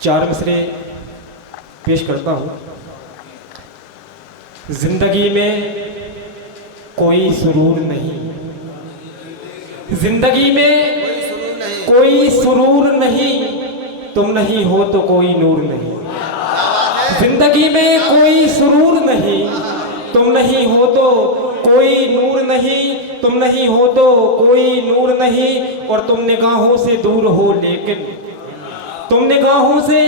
चार मिसरे पेश करता हूँ। जिंदगी में कोई सुरूर नहीं, जिंदगी में कोई सुरूर नहीं, तुम नहीं हो तो कोई नूर नहीं। जिंदगी में कोई सुरूर नहीं, तुम नहीं हो तो कोई नूर नहीं, तुम नहीं हो तो कोई नूर नहीं। और तुम निगाहों से दूर हो लेकिन, तुम निगाहों से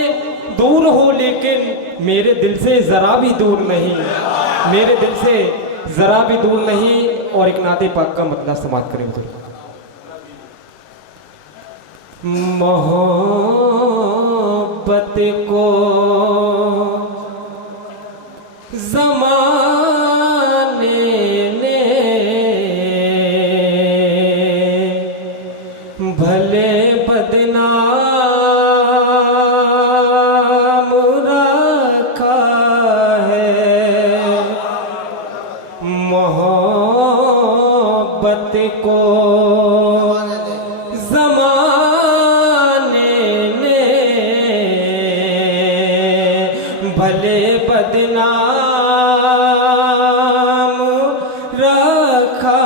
दूर हो लेकिन मेरे दिल से जरा भी दूर नहीं, मेरे दिल से जरा भी दूर नहीं। और एक नाते पाक का मतलब समाप्त करें तो मोहब्बत को ज़माने ने भले बदनाम रखा है, मोहब्बत को भले बदनाम रखा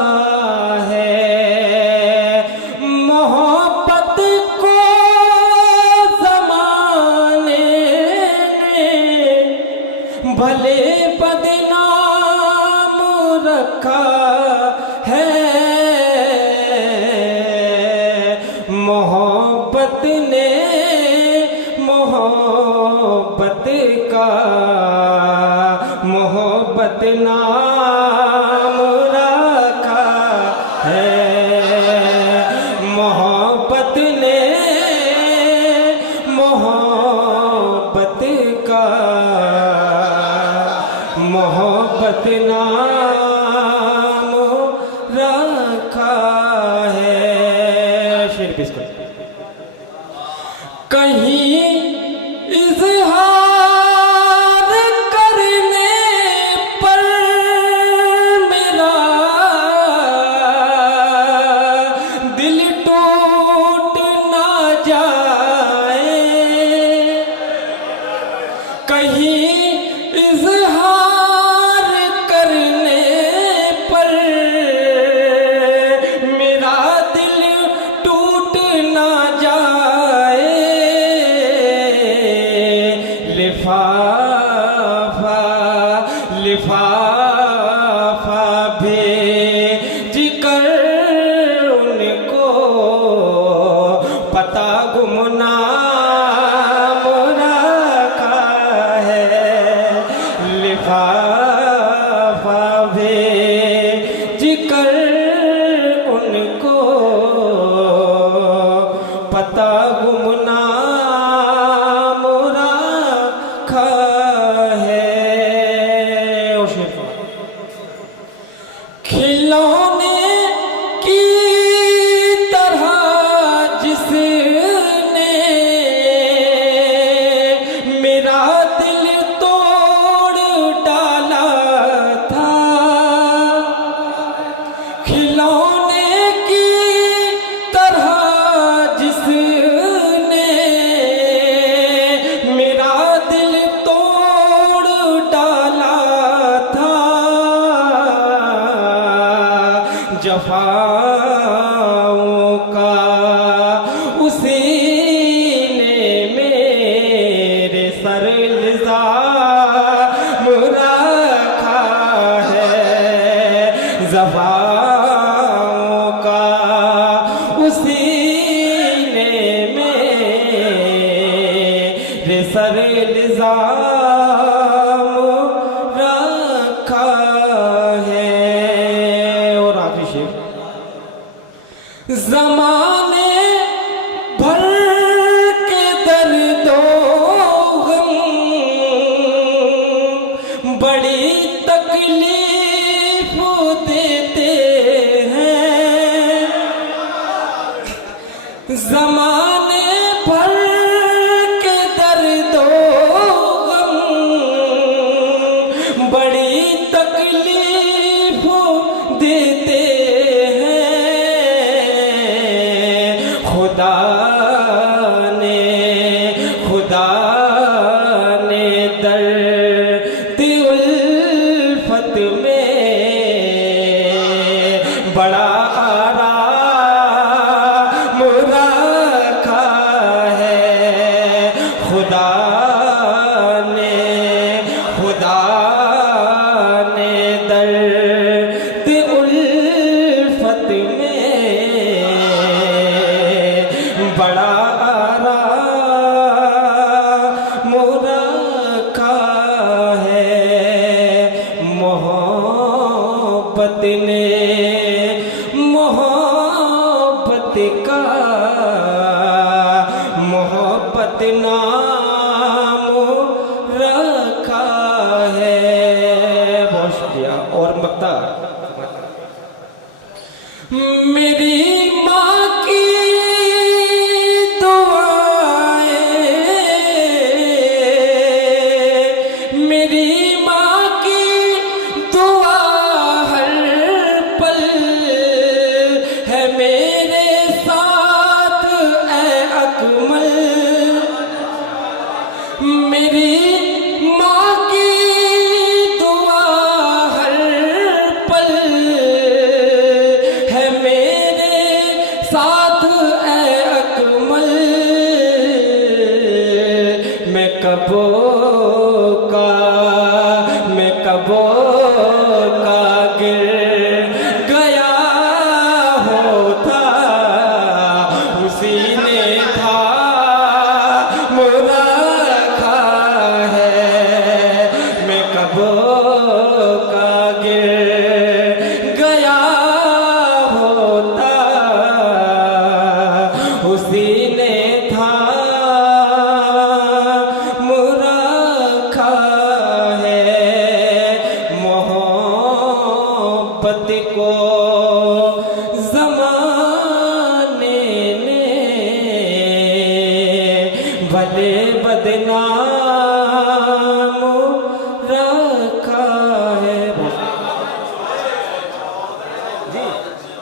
है, मोहब्बत को ज़माने ने भले बदनाम रखा है। मोहब्बत ने मोहब्बत का मोहब्बत नाम रखा है, मोहब्बत ने मोहब्बत का मोहब्बत नाम रखा है। शेर पेश कर कहीं इज़हार करने पर मेरा दिल टूट ना जाए, कहीं इज़हार करने पर मेरा दिल टूट ना जाए। लिफाफा लिफाफा भेज कर उनको पता गुमनाम रखा है, लिफाफा भेज कर उनको पता गुमनाम रखा है। और शेर खिलौने की तरह जिसने मेरा दिल तोड़ डाला था, खिलौने की तरह जिसने मेरा दिल तोड़ डाला था, जफाओं का उसी ने मेरे सर इल्ज़ाम रखा है, जफाओं का उसी ने मेरे सर इल्ज़ाम रखा है। और आखिरी शेर ज़माने भर के दर्दो गम बड़ी तकलीफ देते हैं, ज़माने भर के दर्दो गम बदनाम रखा है। बहुत शुक्रिया। और मक्ता मेरी माँ की दुआएं, मेरी माँ की दुआ हर पल है मेरे साथ ऐ अकमल। मेरी माँ की दुआ हर पल है मेरे साथ ऐ अकमल। मैं कबो का गिर गया होता, उसी ने था मुरा रखा है। मैं कबो का गिर गया होता, उसी ने था मुरा रखा है। मोहब्बत को जमाने ने भले बदनाम